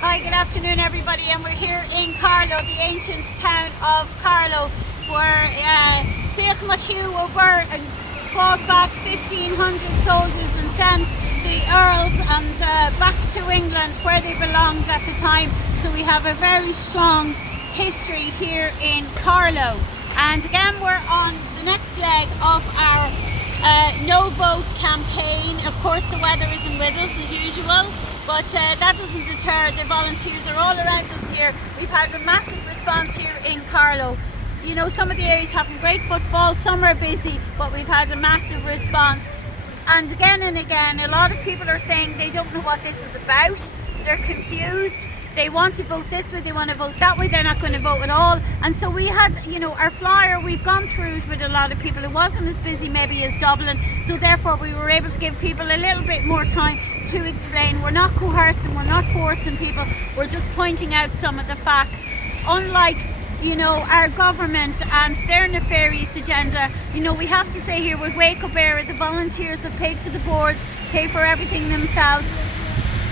Hi, good afternoon everybody, and we're here in Carlow, the ancient town of Carlow, where Fiach McHugh O'Byrne fought back 1,500 soldiers and sent the Earls and back to England where they belonged at the time. So we have a very strong history here in Carlow. And again, we're on the next leg of our no vote campaign. Of course, the weather isn't with us as usual, but that doesn't deter. The volunteers are all around us here. We've had a massive response here in Carlow. You know, some of the areas having great footfall, some are busy, but we've had a massive response. And again, a lot of people are saying they don't know what this is about. They're confused. They want to vote this way, they want to vote that way, they're not going to vote at all. And so we had, you know, our flyer, we've gone through it with a lot of people. It wasn't as busy maybe as Dublin, so therefore we were able to give people a little bit more time to explain. We're not coercing, we're not forcing people, we're just pointing out some of the facts. Unlike, you know, our government and their nefarious agenda, you know, we have to say here with WakeUpeiRe, the volunteers have paid for the boards, paid for everything themselves,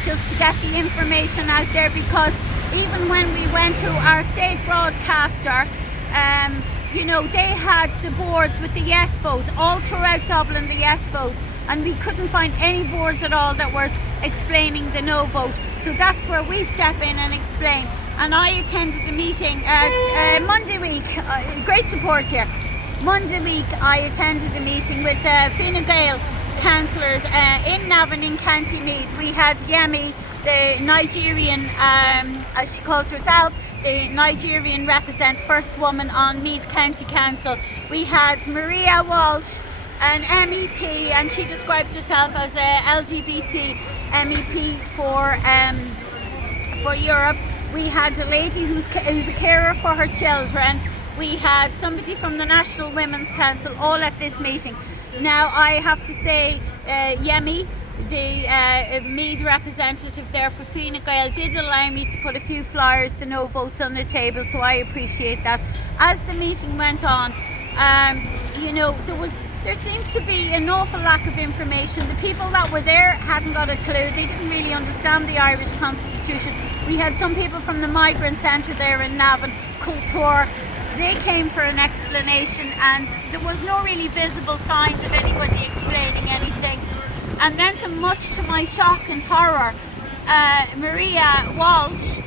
just to get the information out there, because even when we went to our state broadcaster, you know, they had the boards with the yes votes all throughout Dublin, the yes votes, and we couldn't find any boards at all that were explaining the no vote. So that's where we step in and explain. And I attended a meeting Monday week, great support here. Monday week I attended a meeting with Fine Gael councillors in Navan in County Meath. We had Yemi, the Nigerian, as she calls herself, the Nigerian first woman on Meath County Council. We had Maria Walsh, an MEP, and she describes herself as a LGBT MEP for Europe. We had a lady who's a carer for her children. We had somebody from the National Women's Council, all at this meeting. Now I have to say, Yemi, the Meath representative there for Fine Gael, did allow me to put a few flyers, the no votes on the table, so I appreciate that. As the meeting went on, you know, there seemed to be an awful lack of information. The people that were there hadn't got a clue. They didn't really understand the Irish Constitution. We had some people from the Migrant Centre there in Navan, Culture. They came for an explanation, and there was no really visible signs of anybody explaining anything. And then, much to my shock and horror, Maria Walsh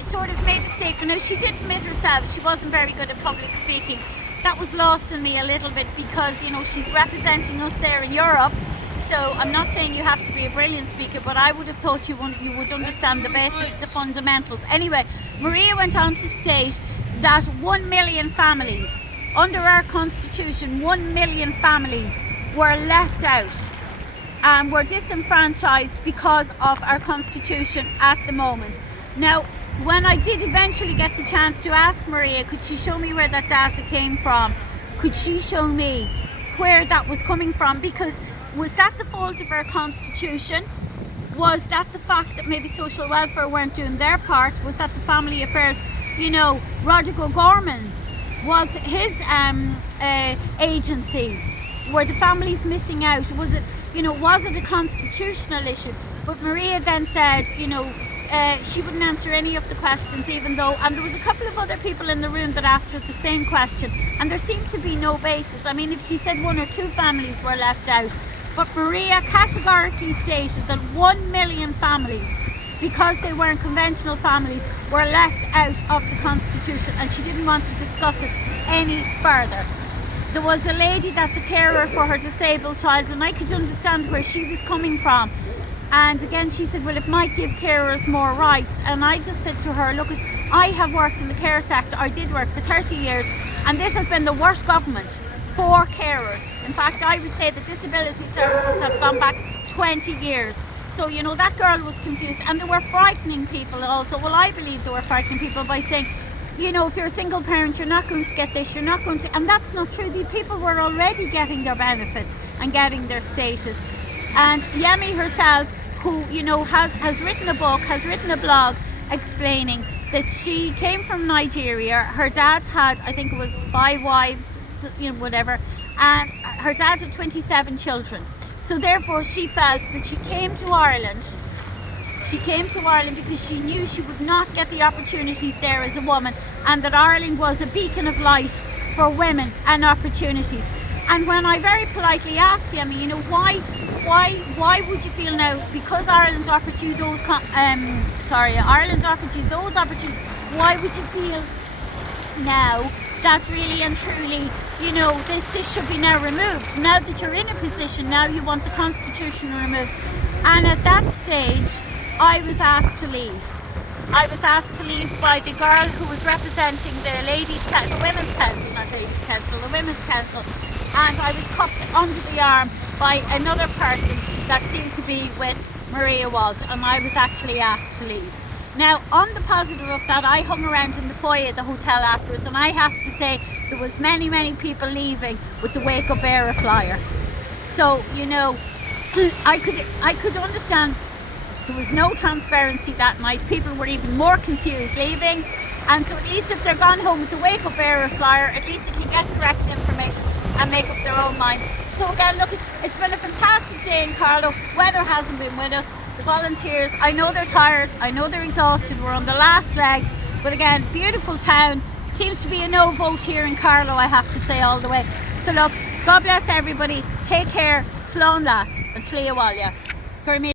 sort of made a statement. Now, she did admit herself she wasn't very good at public speaking. That was lost on me a little bit because, you know, she's representing us there in Europe. So I'm not saying you have to be a brilliant speaker, but I would have thought you would understand the basics, the fundamentals. Anyway, Maria went on to state that 1 million families, under our constitution, 1 million families were left out and were disenfranchised because of our constitution at the moment. Now, when I did eventually get the chance to ask Maria, could she show me where that data came from? Could she show me where that was coming from? Because was that the fault of our constitution? Was that the fact that maybe social welfare weren't doing their part? Was that the family affairs? You know, Roger O'Gorman, was his agencies, were the families missing out? Was it a constitutional issue? But Maria then said, you know, she wouldn't answer any of the questions, even though, and there was a couple of other people in the room that asked her the same question, and there seemed to be no basis. I mean, if she said 1 or 2 families were left out, but Maria categorically stated that 1 million families, because they weren't conventional families, were left out of the constitution, and she didn't want to discuss it any further. There was a lady that's a carer for her disabled child, and I could understand where she was coming from. And again, she said, well, it might give carers more rights. And I just said to her, look, I have worked in the care sector. I did work for 30 years, and this has been the worst government for carers. In fact, I would say the disability services have gone back 20 years. So, you know, that girl was confused, and they were frightening people also. Well, I believe they were frightening people by saying, you know, if you're a single parent, you're not going to get this, you're not going to, and that's not true. The people were already getting their benefits and getting their status. And Yemi herself, who, you know, has written a book, has written a blog explaining that she came from Nigeria. Her dad had, I think it was 5 wives, you know, whatever, and her dad had 27 children. So therefore she felt that she came to Ireland, She came to Ireland because she knew she would not get the opportunities there as a woman, and that Ireland was a beacon of light for women and opportunities. And when I very politely asked him, you know, why would you feel now, because Ireland offered you those Ireland offered you those opportunities, why would you feel now that really and truly, you know, this should be now removed? Now that you're in a position, now you want the Constitution removed. And at that stage, I was asked to leave. I was asked to leave by the girl who was representing the Women's Council, not Ladies' Council, the Women's Council. And I was cupped under the arm by another person that seemed to be with Maria Walsh, and I was actually asked to leave. Now, on the positive of that, I hung around in the foyer of the hotel afterwards, and I have to say there was many people leaving with the WakeUpeiRe flyer. So, you know, I could understand there was no transparency that night. People were even more confused leaving, and so at least if they're gone home with the WakeUpeiRe flyer, at least they can get correct information and make up their own mind. So again, look, it's been a fantastic day in Carlow. Weather hasn't been with us. The volunteers, I know they're tired, I know they're exhausted, we're on the last legs, but again, beautiful town. Seems to be a no vote here in Carlow, I have to say, all the way. So look, God bless everybody, take care, slán leat, and slí abhaile.